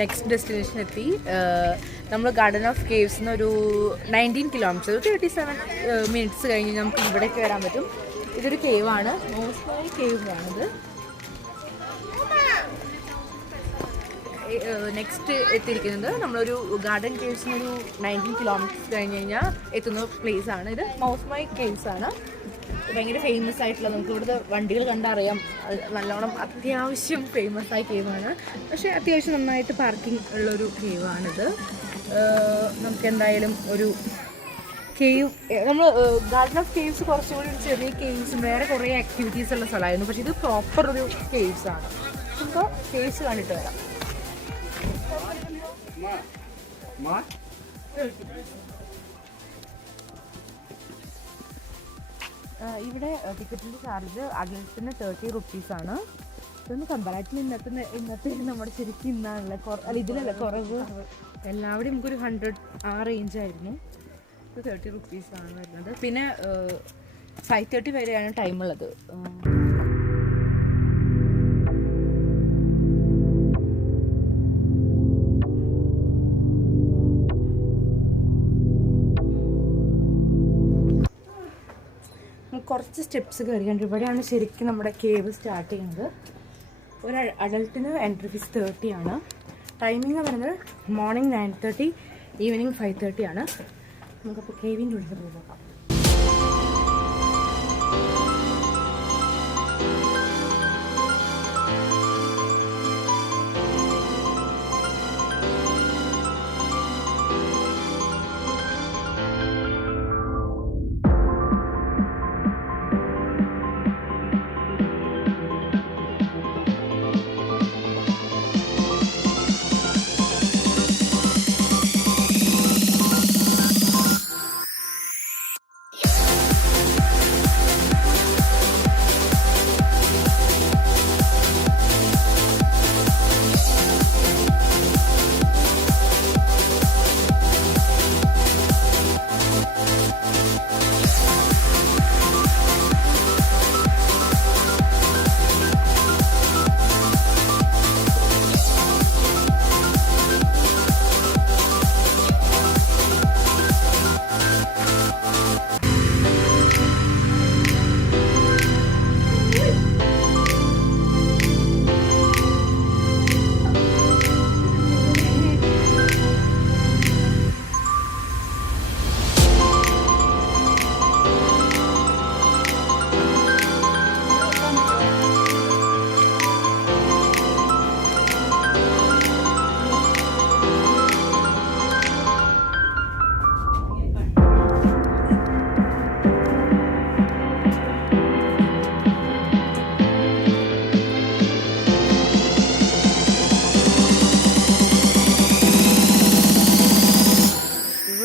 Next destination എത്തി. നമ്മൾ garden of കേവ്സിന് ഒരു 19 കിലോമീറ്റർ 37 മിനിറ്റ്സ് കഴിഞ്ഞ് നമുക്ക് ഇവിടേക്ക് വരാൻ പറ്റും. ഇതൊരു കേവാണ്, മോസ്മായി കേവാണിത്. നെക്സ്റ്റ് എത്തിയിരിക്കുന്നത് നമ്മളൊരു ഗാർഡൻ കേവ്സിനൊരു 19 കിലോമീറ്റേഴ്സ് കഴിഞ്ഞ് കഴിഞ്ഞാൽ എത്തുന്ന പ്ലേസ് ആണ്. ഇത് മൗസ്മായി കേവ്സ് ആണ്. ഭയങ്കര ഫേമസ് ആയിട്ടുള്ള, നമുക്ക് ഇവിടുത്തെ വണ്ടികൾ കണ്ടറിയാം, നല്ലോണം അത്യാവശ്യം ഫേമസ് ആയ കേവാണ്. പക്ഷേ അത്യാവശ്യം നന്നായിട്ട് പാർക്കിംഗ് ഉള്ളൊരു കേവാണിത്. നമുക്ക് എന്തായാലും ഒരു കേവ്, നമ്മൾ ഗാർഡൻ ഓഫ് കേവ്സ് കുറച്ചുകൂടി ചെറിയ കേവ്സും വേറെ കുറേ ആക്ടിവിറ്റീസ് ഉള്ള സ്ഥലമായിരുന്നു. പക്ഷേ ഇത് പ്രോപ്പർ ഒരു കേവ്സ് ആണ്. നമുക്ക് കേവ്സ് കണ്ടിട്ട് വരാം. ഇവിടെ ടിക്കറ്റിൻ്റെ ചാർജ് അഡൽട്സിന് 30 റുപ്പീസാണ്. ഇതൊന്ന് കമ്പാരാറ്റീവ് ഇന്നത്തെ നമ്മുടെ ശരിക്കും ഇന്നാണല്ലേ അല്ല ഇതിലല്ല കുറവ്. എല്ലാവിടെയും നമുക്കൊരു 100 ആ റേഞ്ചായിരുന്നു. ഇത് 30 റുപ്പീസാണ് വരുന്നത്. പിന്നെ 5:30 വരെയാണ് ടൈമുള്ളത്. കുറച്ച് സ്റ്റെപ്സ് കയറിയുണ്ട്. ഇവിടെയാണ് ശരിക്കും നമ്മുടെ കേവ് സ്റ്റാർട്ട് ചെയ്യുന്നത്. ഒരു അഡൽട്ടിന് എൻട്രി ഫീസ് 30 ആണ്. ടൈമിങ് വരുന്നത് മോർണിംഗ് 9:30, ഈവനിങ് 5:30 ആണ്. നമുക്കപ്പോൾ കേവിൻ്റെ ഉള്ളിൽ പോയി നോക്കാം.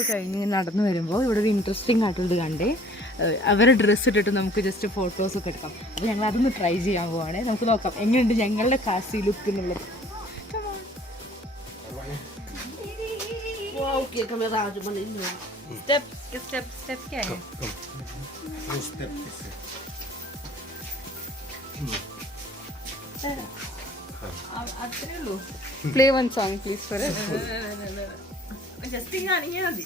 കഴിഞ്ഞ് നടന്നു വരുമ്പോൾ ഇവിടെ ഒരു ഇൻട്രസ്റ്റിംഗ് ആയിട്ടുള്ളത് കണ്ടേ. അവരെ ഡ്രസ്സ് ഇട്ടിട്ട് നമുക്ക് ജസ്റ്റ് ഫോട്ടോസൊക്കെ എടുക്കാം. അപ്പോൾ ഞങ്ങൾ അതൊന്ന് ട്രൈ ചെയ്യാൻ പോവാണ്. നമുക്ക് നോക്കാം എങ്ങനെയുണ്ട് ഞങ്ങളുടെ കാസി ലുക്ക് എന്നുള്ളത്. അത്രേ ഉള്ളൂ. Play one song please for us. Just കാണിക്കാൻ മതി.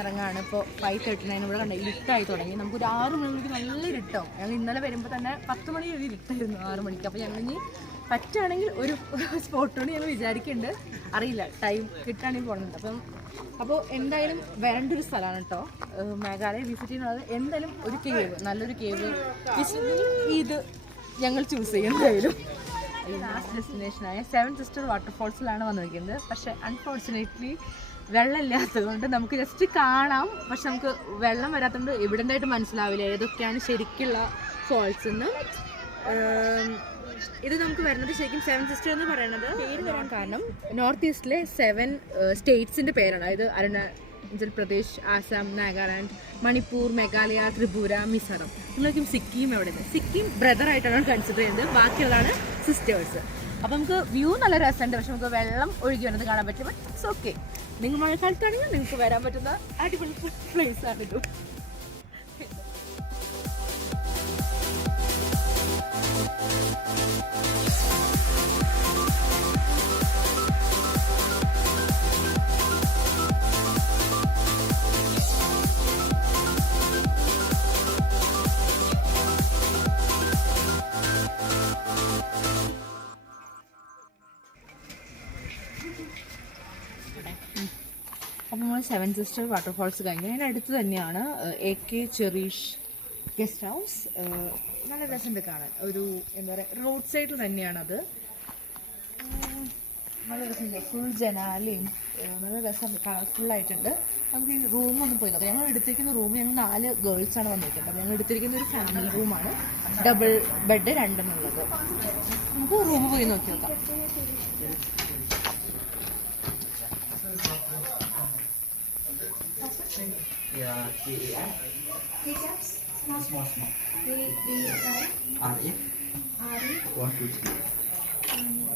ഇറങ്ങാണ് ഇപ്പോൾ 5:39. ഇവിടെ കണ്ട ഇരുട്ടായി തുടങ്ങി. നമുക്കൊരു 6 മണിക്ക് നല്ല ഇരുട്ടാവും. ഞങ്ങൾ ഇന്നലെ വരുമ്പോൾ തന്നെ 10 മണി വരെ ഇരുട്ടായിരുന്നു, 6 മണിക്ക്. അപ്പോൾ ഞങ്ങൾ ഇനി പറ്റുകയാണെങ്കിൽ ഒരു സ്പോട്ടോട് ഞങ്ങൾ വിചാരിക്കുന്നുണ്ട്. അറിയില്ല, ടൈം കിട്ടുകയാണെങ്കിൽ പോകുന്നുണ്ട്. അപ്പോൾ എന്തായാലും വരേണ്ടൊരു സ്ഥലമാണ് കേട്ടോ മേഘാലയ വിസിറ്റ് ചെയ്യുന്നത്. എന്തായാലും ഒരു കേവ്, നല്ലൊരു കേവ് ഇത് ഞങ്ങൾ ചൂസ് ചെയ്യും. എന്തായാലും ലാസ്റ്റ് ഡെസ്റ്റിനേഷനായ 7 സിസ്റ്റർ വാട്ടർഫോൾസിലാണ് വന്നിരിക്കുന്നത്. പക്ഷേ അൺഫോർച്ചുനേറ്റ്ലി വെള്ളമില്ലാത്തത് കൊണ്ട് നമുക്ക് ജസ്റ്റ് കാണാം. പക്ഷെ നമുക്ക് വെള്ളം വരാത്തതുകൊണ്ട് എവിടെയായിട്ട് മനസ്സിലാവില്ല ഏതൊക്കെയാണ് ശരിക്കുള്ള ഫോൾസ് എന്ന്. ഇത് നമുക്ക് വരുന്നത് ശരിക്കും 7 സിസ്റ്റർ എന്ന് പറയുന്നത് പേര് വരാൻ കാരണം നോർത്ത് ഈസ്റ്റിലെ 7 സ്റ്റേറ്റ്സിൻ്റെ പേരാണ്. അതായത് അരുണാചൽ പ്രദേശ്, ആസാം, നാഗാലാൻഡ്, മണിപ്പൂർ, മേഘാലയ, ത്രിപുര, മിസോറം. നമ്മളൊക്കെ സിക്കിം എവിടെയാണ്, സിക്കിം ബ്രദറായിട്ടാണ് കൺസിഡർ ചെയ്യുന്നത്. ബാക്കിയുള്ളതാണ് സിസ്റ്റേഴ്സ്. അപ്പോൾ നമുക്ക് വ്യൂ നല്ല രസമുണ്ട്. പക്ഷെ നമുക്ക് വെള്ളം ഒഴുകി വരുന്നത് കാണാൻ പറ്റും. But it's okay. നിങ്ങൾ മഴക്കാലത്താണെങ്കിൽ നിങ്ങൾക്ക് വരാൻ പറ്റുന്ന അടിപൊളി പ്ലേസ് ആണിത്. അപ്പം നമ്മൾ 7 സിസ്റ്റർ വാട്ടർഫാൾസ് കഴിഞ്ഞു. അതിൻ്റെ അടുത്ത് തന്നെയാണ് AK ചെറീഷ് ഗസ്റ്റ് ഹൗസ്. നല്ല രസമുണ്ട് കാണാൻ. ഒരു എന്താ പറയുക, റോഡ് സൈഡിൽ തന്നെയാണത്. നല്ല രസമുണ്ട്. ഫുൾ ജനാലയും നല്ല രസം, കളർഫുള്ളായിട്ടുണ്ട്. നമുക്ക് ഈ റൂമൊന്നും പോയി നോക്കാം. ഞങ്ങൾ എടുത്തിരിക്കുന്ന റൂം, ഞങ്ങൾ 4 ഗേൾസാണ് വന്നിരിക്കുന്നത്. ഞങ്ങൾ എടുത്തിരിക്കുന്ന ഒരു ഫാമിലി റൂമാണ്. ഡബിൾ ബെഡ് 2 ഉള്ളത്. നമുക്ക് റൂം പോയി നോക്കി നോക്കാം. Yeah, KAR. K-caps? Small. KAR? RF. 1, 2, 3.